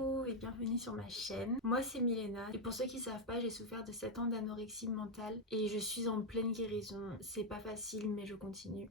Coucou et bienvenue sur ma chaîne. Moi c'est Milena et pour ceux qui savent pas, j'ai souffert de 7 ans d'anorexie mentale et je suis en pleine guérison. C'est pas facile mais je continue.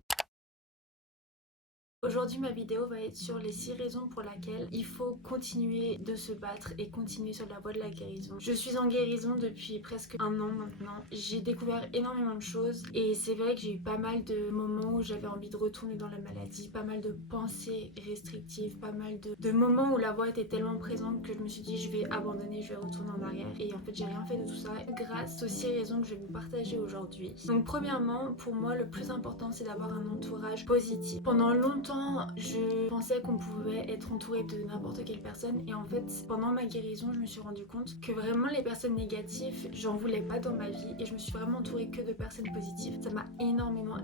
Aujourd'hui ma vidéo va être sur les 6 raisons pour lesquelles il faut continuer de se battre et continuer sur la voie de la guérison. Je suis en guérison depuis presque un an maintenant. J'ai découvert énormément de choses et c'est vrai que j'ai eu pas mal de moments où j'avais envie de retourner dans la maladie, pas mal de pensées restrictives, pas mal de moments où la voix était tellement présente que je me suis dit je vais abandonner, je vais retourner en arrière et en fait j'ai rien fait de tout ça grâce aux 6 raisons que je vais vous partager aujourd'hui. Donc premièrement, pour moi le plus important c'est d'avoir un entourage positif. Pendant longtemps je pensais qu'on pouvait être entouré de n'importe quelle personne et en fait pendant ma guérison je me suis rendu compte que vraiment les personnes négatives j'en voulais pas dans ma vie et je me suis vraiment entourée que de personnes positives. Ça m'a énormément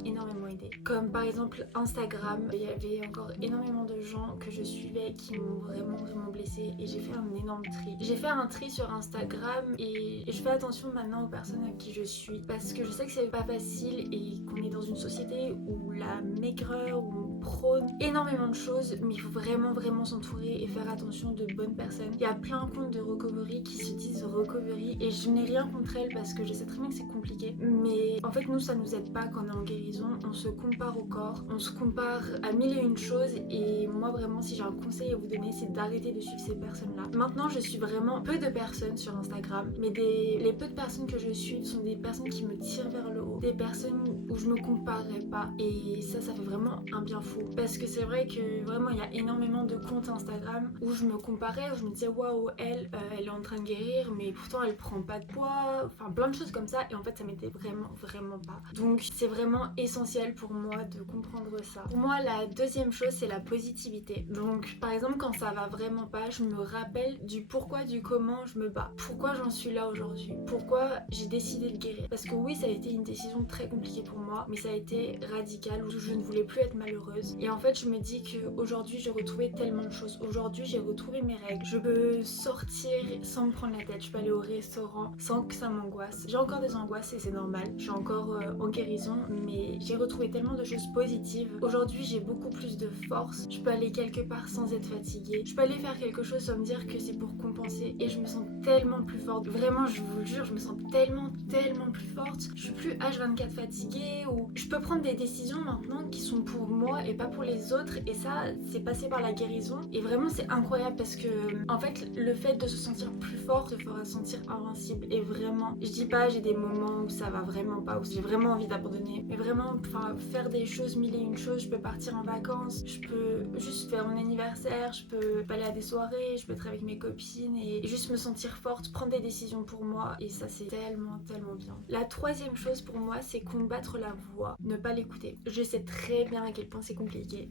aidé. Comme par exemple Instagram, il y avait encore énormément de gens que je suivais qui m'ont vraiment blessée et j'ai fait un énorme tri. J'ai fait un tri sur Instagram et je fais attention maintenant aux personnes à qui je suis parce que je sais que c'est pas facile et qu'on est dans une société où la maigreur, où on prône énormément de choses, mais il faut vraiment s'entourer et faire attention de bonnes personnes. Il y a plein de comptes de recovery qui se disent recovery et je n'ai rien contre elles parce que je sais très bien que c'est compliqué, mais en fait nous ça nous aide pas quand on est en guérison. On se compare au corps, on se compare à mille et une choses et moi vraiment si j'ai un conseil à vous donner c'est d'arrêter de suivre ces personnes là. Maintenant je suis vraiment peu de personnes sur Instagram, mais les peu de personnes que je suis sont des personnes qui me tirent vers le haut, des personnes où je me comparerais pas et ça fait vraiment un bien fou parce que c'est vrai que vraiment il y a énormément de comptes Instagram où je me comparais, où je me disais waouh elle est en train de guérir mais pourtant elle prend pas de poids, enfin plein de choses comme ça et en fait ça m'était vraiment pas. Donc c'est vraiment essentiel pour moi de comprendre ça. Pour moi la deuxième chose c'est la positivité. Donc par exemple quand ça va vraiment pas, je me rappelle du pourquoi, du comment je me bats. Pourquoi j'en suis là aujourd'hui, pourquoi j'ai décidé de guérir. Parce que oui ça a été une décision très compliquée pour moi mais ça a été radical où je ne voulais plus être malheureuse. Et en fait je me dis qu'aujourd'hui j'ai retrouvé tellement de choses. Aujourd'hui j'ai retrouvé mes règles. Je peux sortir sans me prendre la tête. Je peux aller au restaurant sans que ça m'angoisse. J'ai encore des angoisses et c'est normal. Je suis encore en guérison mais j'ai retrouvé tellement de choses positives. Aujourd'hui j'ai beaucoup plus de force. Je peux aller quelque part sans être fatiguée. Je peux aller faire quelque chose sans me dire que c'est pour compenser et je me sens tellement plus forte. Vraiment je vous le jure je me sens tellement plus forte. Je suis plus H24 fatiguée ou je peux prendre des décisions maintenant qui sont pour moi et pas pour les autres et ça c'est passé par la guérison et vraiment c'est incroyable parce que en fait le fait de se sentir plus forte te fera sentir invincible et vraiment je dis pas j'ai des moments où ça va vraiment pas, où j'ai vraiment envie d'abandonner mais vraiment enfin faire des choses, mille et une choses. Je peux partir en vacances, je peux juste faire mon anniversaire, je peux aller à des soirées, je peux être avec mes copines et juste me sentir forte, prendre des décisions pour moi et ça c'est tellement bien. La troisième chose pour moi c'est combattre la voix, ne pas l'écouter. Je sais très bien à quel point c'est compliqué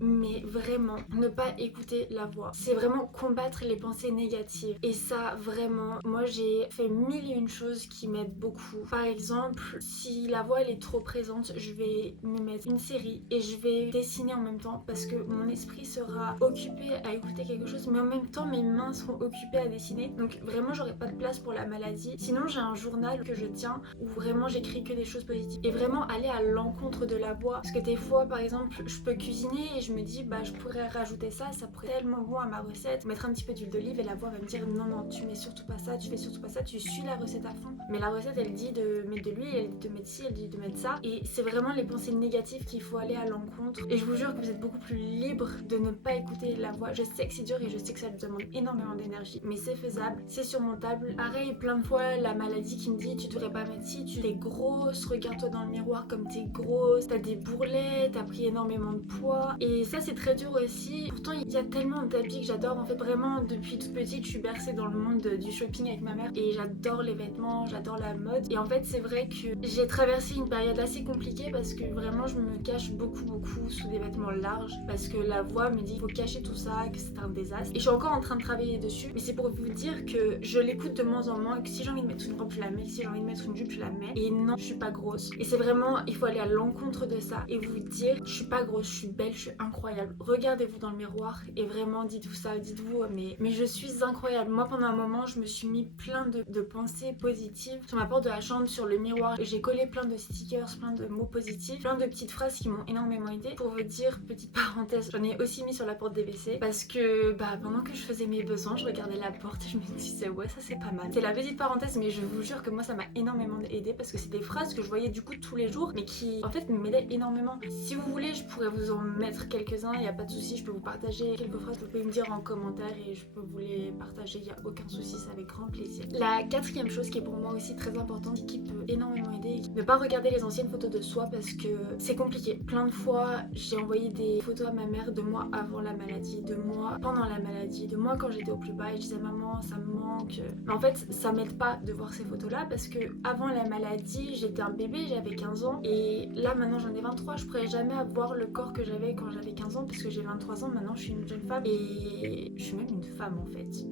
mais vraiment ne pas écouter la voix, c'est vraiment combattre les pensées négatives et ça vraiment moi j'ai fait mille et une choses qui m'aident beaucoup. Par exemple si la voix elle est trop présente je vais me mettre une série et je vais dessiner en même temps parce que mon esprit sera occupé à écouter quelque chose mais en même temps mes mains seront occupées à dessiner donc vraiment j'aurai pas de place pour la maladie. Sinon j'ai un journal que je tiens où vraiment j'écris que des choses positives et vraiment aller à l'encontre de la voix parce que des fois par exemple je peux cuisiner et je me dis bah je pourrais rajouter ça pourrait être tellement bon à ma recette, mettre un petit peu d'huile d'olive et la voix va me dire non tu mets surtout pas ça, tu fais surtout pas ça, tu suis la recette à fond mais la recette elle dit de mettre de l'huile, elle dit de mettre ci, elle dit de mettre ça et c'est vraiment les pensées négatives qu'il faut aller à l'encontre et je vous jure que vous êtes beaucoup plus libre de ne pas écouter la voix. Je sais que c'est dur et je sais que ça demande énormément d'énergie mais c'est faisable, c'est surmontable. Pareil plein de fois la maladie qui me dit tu devrais pas mettre ci, tu es grosse, regarde-toi dans le miroir comme t'es grosse, t'as des bourrelets, t'as pris énormément de poids et ça c'est très dur aussi. Pourtant il y a tellement d'habits que j'adore en fait vraiment depuis toute petite je suis bercée dans le monde du shopping avec ma mère et j'adore les vêtements, j'adore la mode et en fait c'est vrai que j'ai traversé une période assez compliquée parce que vraiment je me cache beaucoup sous des vêtements larges parce que la voix me dit qu'il faut cacher tout ça, que c'est un désastre et je suis encore en train de travailler dessus mais c'est pour vous dire que je l'écoute de moins en moins et que si j'ai envie de mettre une robe je la mets, si j'ai envie de mettre une jupe je la mets et non je suis pas grosse et c'est vraiment il faut aller à l'encontre de ça et vous dire je suis pas grosse, je suis belle, je suis incroyable. Regardez-vous dans le miroir et vraiment dites-vous ça, dites-vous mais je suis incroyable. Moi pendant un moment je me suis mis plein de pensées positives sur ma porte de la chambre, sur le miroir. J'ai collé plein de stickers, plein de mots positifs, plein de petites phrases qui m'ont énormément aidé. Pour vous dire, petite parenthèse, j'en ai aussi mis sur la porte des WC parce que pendant que je faisais mes besoins, je regardais la porte et je me disais ouais ça c'est pas mal. C'est la petite parenthèse mais je vous jure que moi ça m'a énormément aidé parce que c'est des phrases que je voyais du coup tous les jours mais qui en fait m'aidaient énormément. Si vous voulez je pourrais vous en mettre quelques-uns, il n'y a pas de souci, je peux vous partager quelques phrases, vous pouvez me dire en commentaire et je peux vous les partager, il n'y a aucun souci, c'est avec grand plaisir. La quatrième chose qui est pour moi aussi très importante, qui peut énormément aider, ne pas regarder les anciennes photos de soi parce que c'est compliqué. Plein de fois j'ai envoyé des photos à ma mère de moi avant la maladie, de moi pendant la maladie, de moi quand j'étais au plus bas et je disais maman ça me manque. Mais en fait ça m'aide pas de voir ces photos là parce que avant la maladie j'étais un bébé, j'avais 15 ans et là maintenant j'en ai 23, je pourrais jamais avoir le corps que j'avais quand j'avais 15 ans parce que j'ai 23 ans maintenant, je suis une jeune femme et je suis même une femme en fait.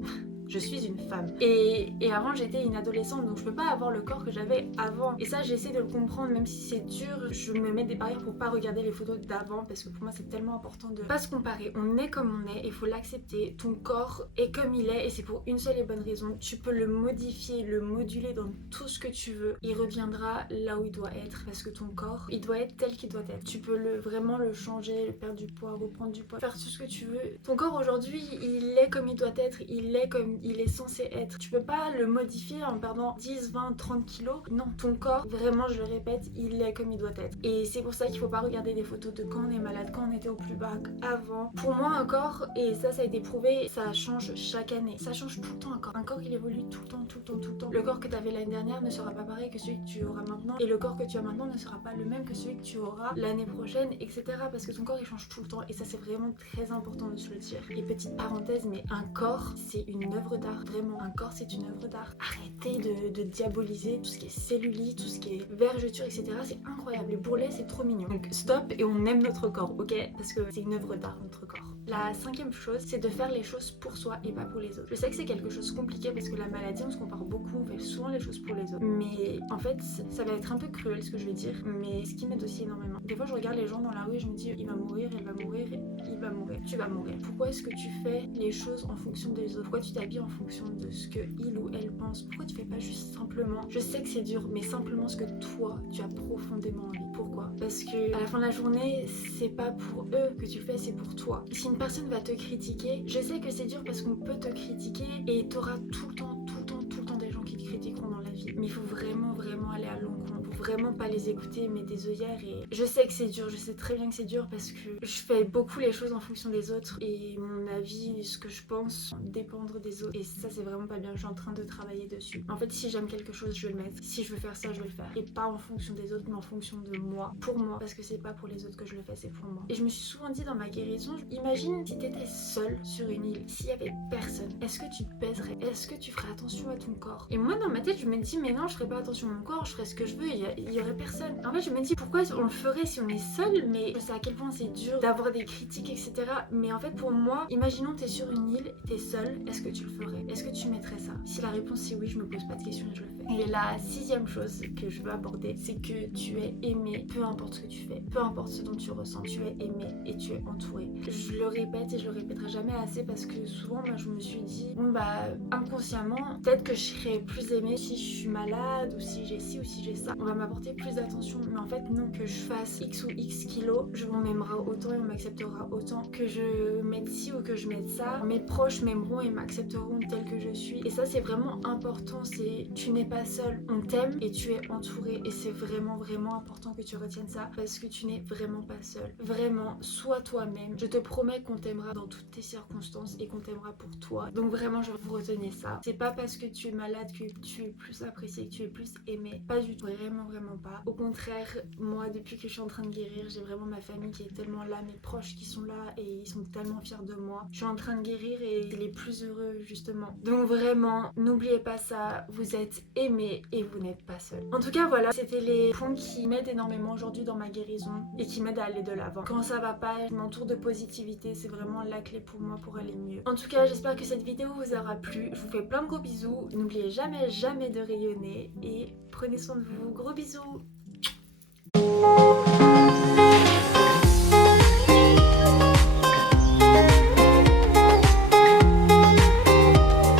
Je suis une femme. Et avant j'étais une adolescente donc je peux pas avoir le corps que j'avais avant. Et ça j'essaie de le comprendre même si c'est dur. Je me mets des barrières pour pas regarder les photos d'avant parce que pour moi c'est tellement important de pas se comparer. On est comme on est, il faut l'accepter. Ton corps est comme il est et c'est pour une seule et bonne raison. Tu peux le modifier, le moduler dans tout ce que tu veux. Il reviendra là où il doit être parce que ton corps il doit être tel qu'il doit être. Tu peux vraiment le changer, perdre du poids, reprendre du poids, faire tout ce que tu veux. Ton corps aujourd'hui il est comme il doit être, il est comme il est censé être. Tu peux pas le modifier en perdant 10, 20, 30 kilos. Non, ton corps, vraiment je le répète, il est comme il doit être. Et c'est pour ça qu'il faut pas regarder des photos de quand on est malade, quand on était au plus bas, avant. Pour moi un corps, et ça a été prouvé, ça change chaque année. Ça change tout le temps un corps. Un corps il évolue tout le temps, tout le temps, tout le temps. Le corps que tu avais l'année dernière ne sera pas pareil que celui que tu auras maintenant. Et le corps que tu as maintenant ne sera pas le même que celui que tu auras l'année prochaine, etc. Parce que ton corps il change tout le temps. Et ça c'est vraiment très important de se le dire. Et petite parenthèse, mais un corps c'est une œuvre d'art. Vraiment, un corps c'est une œuvre d'art. Arrêtez de diaboliser tout ce qui est cellulite, tout ce qui est vergeture, etc. C'est incroyable. Les bourrelets c'est trop mignon. Donc stop et on aime notre corps, ok? Parce que c'est une œuvre d'art notre corps. La cinquième chose, c'est de faire les choses pour soi et pas pour les autres. Je sais que c'est quelque chose de compliqué parce que la maladie, on se compare beaucoup, on fait souvent les choses pour les autres. Mais en fait, ça va être un peu cruel ce que je vais dire, mais ce qui m'aide aussi énormément. Des fois, je regarde les gens dans la rue et je me dis, il va mourir, elle va mourir, il va mourir, tu vas mourir. Pourquoi est-ce que tu fais les choses en fonction des autres? Pourquoi tu t'habilles en fonction de ce que il ou elle pense? Pourquoi tu fais pas juste simplement, je sais que c'est dur, mais simplement ce que toi, tu as profondément envie? Pourquoi? Parce que à la fin de la journée, c'est pas pour eux que tu le fais, c'est pour toi. Si une personne va te critiquer, je sais que c'est dur parce qu'on peut te critiquer et t'auras tout le temps des gens qui te critiqueront dans la vie. Mais il faut vraiment aller à l'encontre. Il faut vraiment pas les écouter, mais des œillères. Et je sais que c'est dur, je sais très bien que c'est dur parce que je fais beaucoup les choses en fonction des autres et mon avis, ce que je pense, dépendre des autres. Et ça, c'est vraiment pas bien. Je suis en train de travailler dessus. En fait, si j'aime quelque chose, je vais le mettre. Si je veux faire ça, je vais le faire. Et pas en fonction des autres, mais en fonction de moi. Pour moi. Parce que c'est pas pour les autres que je le fais, c'est pour moi. Et je me suis souvent dit dans ma guérison, imagine si t'étais seule sur une île, s'il y avait personne. Est-ce que tu te pèserais? Est-ce que tu ferais attention à ton corps? Et moi, dans ma tête, je me dis, mais non, je ferais pas attention à mon corps, je ferais ce que je veux, il y aurait personne. En fait, je me dis, pourquoi on le ferait si on est seul? Mais je sais à quel point c'est dur d'avoir des critiques, etc. Mais en fait, pour moi, imaginons t'es sur une île, t'es seule, est-ce que tu le ferais? Est-ce que tu mettrais ça? Si la réponse c'est oui, je me pose pas de questions et je le fais. Et la sixième chose que je veux aborder, c'est que tu es aimé, peu importe ce que tu fais, peu importe ce dont tu ressens, tu es aimé et tu es entouré. Je le répète et je le répéterai jamais assez parce que souvent, moi, je me suis dit, bon bah, inconsciemment, peut-être que je serais plus aimée si je suis malade ou si j'ai ci ou si j'ai ça. On va m'apporter plus d'attention, mais en fait, non, que je fasse X ou X kilos, on m'aimera autant et on m'acceptera autant. Que je mette ci ou que je mette ça, mes proches m'aimeront et m'accepteront telle que je suis. Et ça, c'est vraiment important. C'est tu n'es pas seul, on t'aime et tu es entouré. Et c'est vraiment important que tu retiennes ça parce que tu n'es vraiment pas seul. Vraiment, sois toi-même. Je te promets qu'on t'aimera dans toutes tes circonstances et qu'on t'aimera pour toi. Donc vraiment, je veux que vous reteniez ça. C'est pas parce que tu es malade que tu es plus apprécié, que tu es plus aimé. Pas du tout. Vraiment pas. Au contraire, moi, depuis que je suis en train de guérir, j'ai vraiment ma famille qui est tellement là, mes proches qui sont là et ils sont tellement fiers de moi. Je suis en train de guérir et les plus heureux justement. Donc vraiment, n'oubliez pas ça, vous êtes aimé et vous n'êtes pas seul. En tout cas voilà, c'était les points qui m'aident énormément aujourd'hui dans ma guérison et qui m'aident à aller de l'avant. Quand ça va pas, je m'entoure de positivité, c'est vraiment la clé pour moi pour aller mieux. En tout cas, j'espère que cette vidéo vous aura plu. Je vous fais plein de gros bisous. N'oubliez jamais de rayonner et prenez soin de vous. Gros bisous.